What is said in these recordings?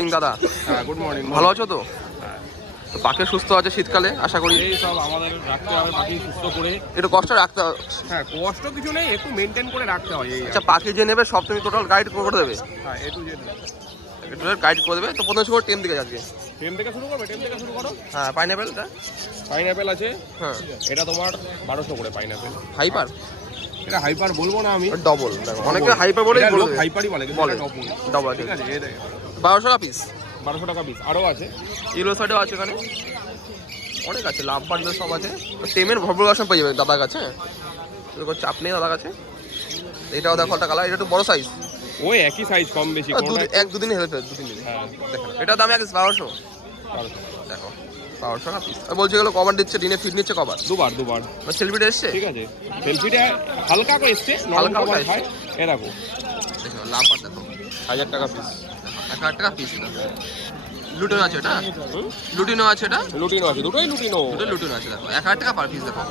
Morning দাদা। হ্যাঁ good morning ভালো আছো তো? পাখি সুস্থ আছে শীতকালে আশা করি। এই সব আমাদের রাখতে হবে পাখি সুস্থ করে। একটু কষ্ট রাখতে হবে। হ্যাঁ কষ্ট কিছু নেই একটু মেনটেন করে রাখতে হয় আচ্ছা পাখি যে নেবে সব তুমি টোটাল গাইড করে দেবে। হ্যাঁ A to Z total guide করে দেবে। তো প্রথমে শুরু টেম দিকে আজকে টেম থেকে শুরু করবে টেম থেকে শুরু করো। হ্যাঁ পাইনাপেলটা পাইনাপেল আছে। হ্যাঁ। এটা তোমার বারোশো করে পাইনাপেল হাইপার এটা হাইপার বলব না আমি। ডবল দেখো। অনেকে হাইপার বলে হাইপারই বলে ডবল ঠিক আছে বারোশো টাকা পিস বারোশো টাকা পিস আরও আছে। ইলো সাইডেও আছে এখানে। অনেক আছে লাভ বাড়লে সব আছে। টেমের ভরপুর কালেকশন পেয়ে যাবে দাদার কাছে। এরকম চাপ নেই দাদার কাছে। এটাও দেখো একটা কালার এটা একটু বড় সাইজ ওই একই সাইজ কম বেশি এক দুদিন হেল্প দু তিন দিন। হ্যাঁ। এটার দাম এক বারোশো। দেখো বারোশো পিস বলছে এগুলো কভার দিচ্ছে দিনে ফিট নিচ্ছে কভার দুবার দুবার। সেলফিটা এসছে? ঠিক আছে। সেলফিটা হালকা করে এসছে হালকা করে খায় দেখো। লাভ দেখো হাজার টাকা পিস এক হাজার টাকা পিস লুটিনো আছে এটা? লুটিনো আছে এটা? লুটিনো আছে দুটোই লুটিনো। দুটো লুটিনো আছে দেখো। এক হাজার টাকা পার পিস দেখো।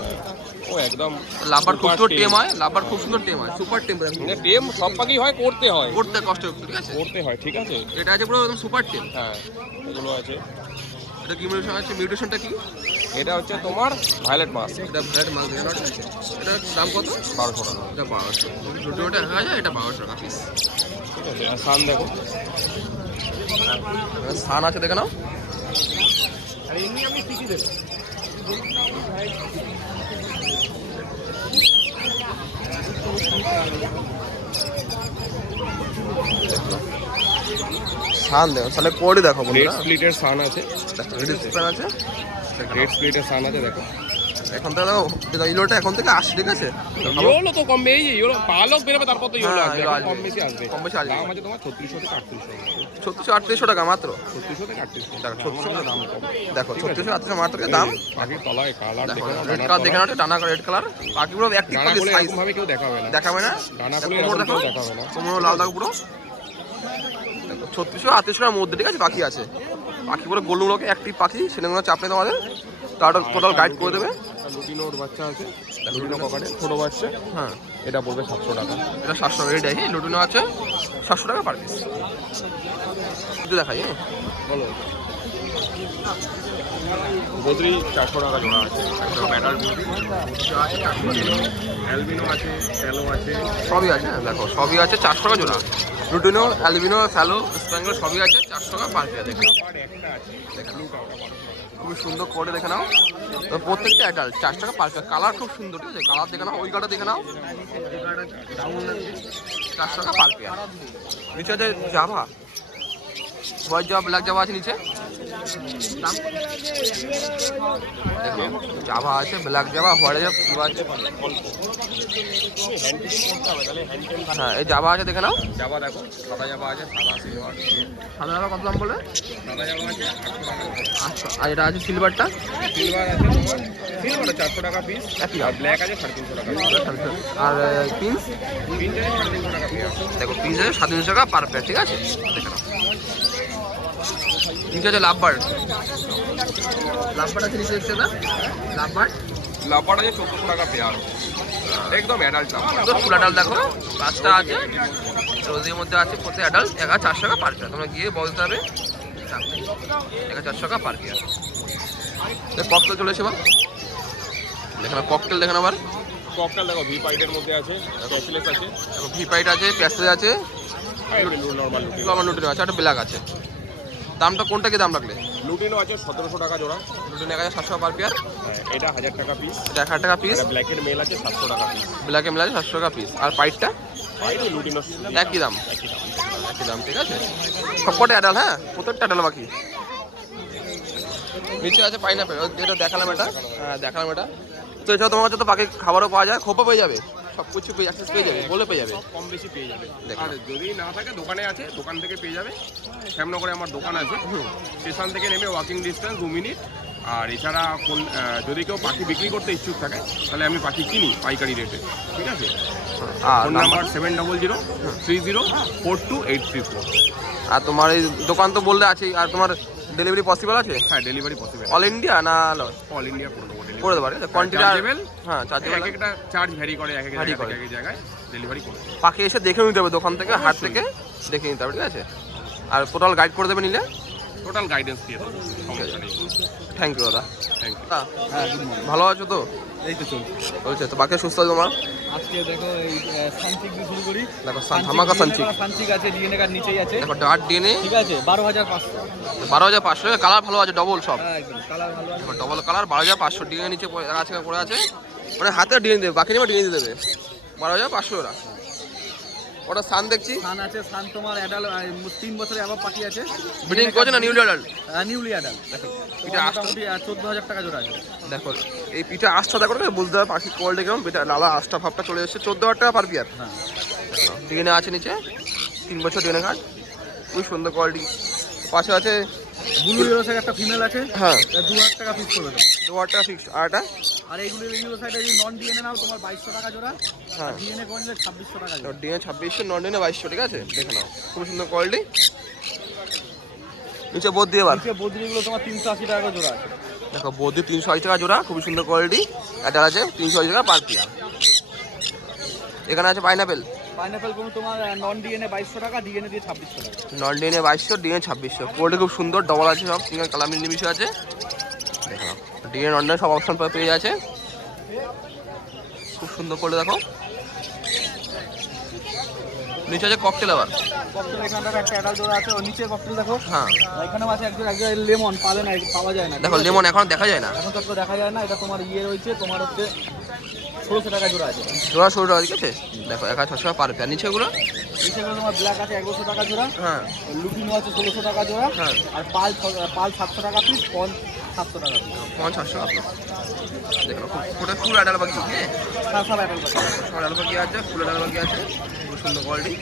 ও একদম লাভবার খুব সুন্দর। টেম হয় লাভবার খুব সুন্দর টেম হয় সুপার টেম মানে টেম সব পাখি হয় করতে হয়। করতে কষ্ট ঠিক আছে? করতে হয় ঠিক আছে। এটা আছে পুরো একদম সুপার টেম হ্যাঁ এগুলো আছে। এটা কি মিউটেশন আছে? মিউটেশনটা কি? এটা হচ্ছে তোমার ভায়োলেট মাছ এটা ভ্যাট মাল এটা দাম কত? বারোশো টাকা। এটা বারোশো। লুটিনোটা এক হাজার এটা বারোশো টাকা পিস ঠিক আছে আর সান দেখো। সান আছে দেখে নাও। সান দেখো তাহলে কোডই দেখো রেড বন্ধুরা স্প্লিটের সান আছে। রেড স্প্যান আছে। রেড স্প্লিটের সান আছে দেখো। এখন তো ইলোটা এখন থেকে আসছে ঠিক আছে? ইয়োলো তো কম এই ইয়োলো পালক বেরোবে তারপর তো ইয়োলো হ্যাঁ, আসবে। কম বেশি আসবে। কম বেশি আসবে। দাম আছে তোমার ছত্রিশশো থেকে আটত্রিশশো ছত্রিশশো আটত্রিশশো টাকা মাত্র? ছত্রিশশো থেকে আটত্রিশশো। দেখো, ছত্রিশশো দাম। দেখো ছত্রিশশো আটত্রিশশো মাত্র দাম। পাখির তলায় কালার রেড কালার দেখে নাও ডানা রেড কালার বাকিগুলো একটি পাখি সাইজ ভাবে কেউ দেখাবে না। দেখাবে না? কোমর দেখাবে না। কোমর লাল দাগ পুরো। ছত্রিশশো আটত্রিশশোর মধ্যে ঠিক আছে বাকি আছে। পাখিগুলো গোলগুলোকে একটি পাখি সেগুলো চাপ নিতে তোমাদের? তারটা টোটাল গাইড করে দেবে। লুটিনোর বাচ্চা আছে। লুটিনো পকেটে। ছোটো বাচ্চা। হ্যাঁ। এটা পড়বে সাতশো টাকা। এটা সাতশো রেট আছে লুটিনো আছে সাতশো টাকা পার পিস কিছু দেখাই হ্যাঁ। বলো। বদ্রি চারশো টাকা জোড়া আছে। একদম ব্যাটার অ্যালবিনো আছে স্যালো আছে। সবই আছে হ্যাঁ, দেখো সবই আছে চারশো টাকা জোড়া। লুটিনো অ্যালবিনো ফ্যালো স্প্যাঙ্গল সবই আছে চারশো টাকা পার পিস দেখে খুবই সুন্দর করে দেখে নাও। প্রত্যেকটা অ্যাডাল্ট চারশো টাকা পার কালার খুব সুন্দর ঠিক আছে? কালার দেখে নাও ওই কালারটা দেখে নাও। চারশো টাকা পার পেয়ার নিচে জাভা হোয়াইট জাভা ব্ল্যাক জাভা আছে নিচে? জাভা আছে ব্ল্যাক জাভা হোয়াইট জাভা আছে। হ্যাঁ এই জাভা আছে দেখে নাও। জাবা দেখো সাদা জাবা আছে সাদা সিলভার সাদা জাভা কত দাম বলে? সাদা জাবা আছে আচ্ছা আর এটা আছে সিলভারটা সিলভার আছে তোমার সিলভার চারশো টাকা পিস আর ব্ল্যাক আছে সাড়ে তিনশো টাকা আর টাকা দেখো পিস আছে সাত তিনশো টাকা পার পেয়ার ঠিক আছে? দেখে নাও নিচে আছে লাভবার্ড লাভবার্ড আছে নিচে দেখছে না? লাভবার্ড লাপাট আছে চোদ্দোশো টাকা পেয়ার। একদম অ্যাডাল্ট লাপাট ফুল অ্যাডাল্ট দেখো পাঁচটা আছে। রোজের মধ্যে আছে প্রত্যেক অ্যাডাল্ট এক হাজার চারশো টাকা পার পেয়ার তোমরা গিয়ে বলতে হবে এক হাজার চারশো টাকা পার পেয়ার ককটেল চলে এসে বা দেখে নাও ককটেল দেখে আবার ককটেল দেখো ভি পাইটের মধ্যে আছে ক্যাশলেস আছে। ভি পাইট আছে প্যাসেজ আছে। নর্মাল লম্বা আছে একটা ব্ল্যাক আছে। দামটা কোনটা কি দাম রাখলে? লুটিনো আছে সতেরোশো টাকা জোড়া। লুটিনো এক হাজার সাতশো পার পেয়ার হ্যাঁ, এটা হাজার টাকা পিস এটা এক হাজার টাকা পিস এটা ব্ল্যাকের মেল আছে সাতশো টাকা পিস ব্ল্যাক এম লাগে সাতশো টাকা পিস আর পাইটটা পাইট লুটিনো একই দাম। একই দাম। ঠিক আছে। সবকটা অ্যাডাল হ্যাঁ? প্রত্যেকটা অ্যাডাল বাকি। নিচে আছে পাইনাপেল যেটা দেখালাম এটা। হ্যাঁ দেখালাম এটা। তো এছাড়া তোমার কাছে তো পাখি খাবারও পাওয়া যায় খোপা পেয়ে যাবে। সব কিছু পেয়ে অ্যাক্সেস পেয়ে যাবে বলে পেয়ে যাবে। সব কম বেশি পেয়ে যাবে। আর যদি না থাকে দোকানে আছে দোকান থেকে পেয়ে যাবে। শ্যামনগরে আমার দোকান আছে। স্টেশন থেকে নেমে ওয়াকিং ডিস্টেন্স দু মিনিট। আর এছাড়া কোন যদি কেউ পাখি বিক্রি করতে ইচ্ছুক থাকে তাহলে আমি পাখি কিনি পাইকারি রেটে ঠিক আছে? আর phone number seven double zero three zero four two eight three four আর তোমার এই দোকান তো বললে আছেই আর তোমার ডেলিভারি পসিবল আছে? হ্যাঁ ডেলিভারি পসিবল অল ইন্ডিয়া না অল ইন্ডিয়া দেবো করে দেবো হ্যাঁ চার্জেবল একটা চার্জ ভ্যারি করে এক এক জায়গায় করে। এক এক জায়গায় ডেলিভারি করে। পাখি এসে দেখে নিতে হবে দোকান থেকে হাট থেকে দেখে নিতে হবে ঠিক আছে? আর টোটাল গাইড করে দেবে নিলে? টোটাল গাইডেন্স দিয়ে দেবো সমস্যা নেই। থ্যাংক ইউ দাদা। থ্যাংক ইউ দাদা, হ্যাঁ ভালো আছো তো? এই তো চলছে। তো বাকি সুস্থ আছে তোমার আজকে দেখো এই সানচিক দিয়ে শুরু করি। দেখো ধামাকা সানচিক সানচিক আছে ডিএনএ কার্ড নিচেই আছে। দেখো ডার্ট ডিএনএ ঠিক আছে বারো হাজার পাঁচশো। বারো হাজার পাঁচশো কালার ভালো আছে ডবল সব। হ্যাঁ কালার ভালো আছে। ডবল কালার বারো হাজার পাঁচশো ডিএনএ নিচে পড়ে- আছে পড়ে আছে। মানে হাতে ডিএনএ দেবে বাকি নেবে ডিএনএ দেবে। বারো হাজার পাঁচশো ওরা। ওটা সান দেখছি। সান আছে সান তোমার অ্যাডাল তিন বছরের আবার পাখি আছে। ব্রিডিং করছে না নিউলি অ্যাডাল্ট নিউলি অ্যাডাল দেখো। এটা পিঠে মোটামুটি চোদ্দ হাজার টাকা জোড়া আছে। দেখো এই পিঠা আস্থা দেখো করে বুঝতে হবে পাখি কোয়ালিটি কেমন। এটা লালা আস্থা ভাবটা চলে এসেছে। চোদ্দ হাজার টাকা পার পিয়ার হ্যাঁ। ডিএনএ আছে নিচে। তিন বছর ডিএনএ কার্ড খুব সুন্দর কোয়ালিটি পাশে আছে ব্লু ইউরোসের একটা ফিমেল আছে হ্যাঁ। দু হাজার টাকা পিস করবে তোমার দু হাজার টাকা ফিক্স আর এটা? আর এইগুলো ইউরো সাইডে যদি নন ডিএনএ নাও তোমার বাইশশো টাকা জোড়া হ্যাঁ। ডিএনএ করলে ছাব্বিশশো টাকা জোড়া। ডিএনএ ছাব্বিশশো নন ডিএনএ বাইশশো ঠিক আছে? দেখে নাও খুব সুন্দর কোয়ালিটি নিচে বোধ দিয়ে বার নিচে বদ্রিগুলো তোমার তিনশো আশি টাকা করে জোড়া আছে। দেখো বৌদি তিনশো আশি টাকা জোড়া খুবই সুন্দর কোয়ালিটি এটা আছে তিনশো আশি টাকা পার পিয়া এখানে আছে পাইনাপেল নন ডিএনএ বাইশশো টাকা ডিএনএ ছাব্বিশশো টাকা। কোয়ালিটি খুব সুন্দর ডবল আছে সব সিঙ্গেল কালার মিলি বিষয় আছে। দেখো ডিএনএ নন সব অপশন পেয়ে যাচ্ছে। খুব সুন্দর করে দেখো। নিচে আছে ককটেল আবার। ককটেল একটা অ্যাডাল জোড়া আছে ও নিচে ককটেল দেখো। হ্যাঁ। এখানেও আছে একজন একজন লেমন পালে না পাওয়া যায় না। দেখো লেমন এখন দেখা যায় না। এখন তো দেখা যায় না এটা তোমার ইয়ে রয়েছে তোমার হচ্ছে ষোলোশো টাকা জোড়া আছে। জোড়া ষোলো টাকা ঠিক আছে দেখো এক হাজার ছশো পার পেয়ার নিচেগুলো নিচেগুলো তোমার ব্ল্যাক আছে এগারোশো টাকা জোড়া। হ্যাঁ। লুটিনো আছে ষোলোশো টাকা জোড়া। হ্যাঁ। আর পাল পাল সাতশো টাকা পিস সাতশো টাকা সাতশো ওটা ফুল আডাল বাকি হ্যাঁ সব পাখি। আডাল পাখি আছে ফুল আডাল পাখি আছে। খুব সুন্দর কোয়ালিটি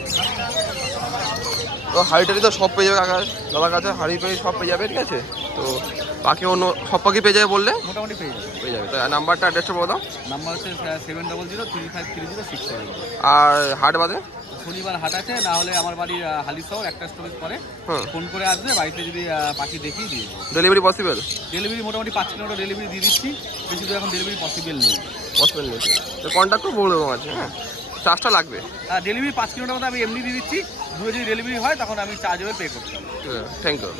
তো হাড়িটারি তো সব পেয়ে যাবে কাকা দাদার কাছে হাড়ি পেয়ে সব পেয়ে যাবে ঠিক আছে? তো বাকি অন্য সব পাখি পেয়ে যাবে বললে? মোটামুটি পেয়ে যাবে। পেয়ে যাবে। তো নাম্বারটা অ্যাড্রেসটা বলে দাও। নাম্বার হচ্ছে seven double zero three five three zero six seven আর হাট বাদে? শনিবার হাট আছে না হলে আমার বাড়ির হালি শহর একটা স্টপেজ পরে। ফোন করে আসবে বাড়িতে যদি পাখি দেখিয়ে দিয়ে ডেলিভারি পসিবল ডেলিভারি মোটামুটি পাঁচ কিলোমিটার ডেলিভারি দিয়ে দিচ্ছি বেশি দূর এখন ডেলিভারি পসিবল নেই। পসিবল নেই। তো কন্ট্যাক্ট করে বলে দেবো আছে হ্যাঁ? চার্জটা লাগবে। আর ডেলিভারি পাঁচ কিলোমিটার মতো আমি এমনি দিয়ে দিচ্ছি। দূরে যদি ডেলিভারি হয় তখন আমি চার্জ পে করতে থ্যাংক ইউ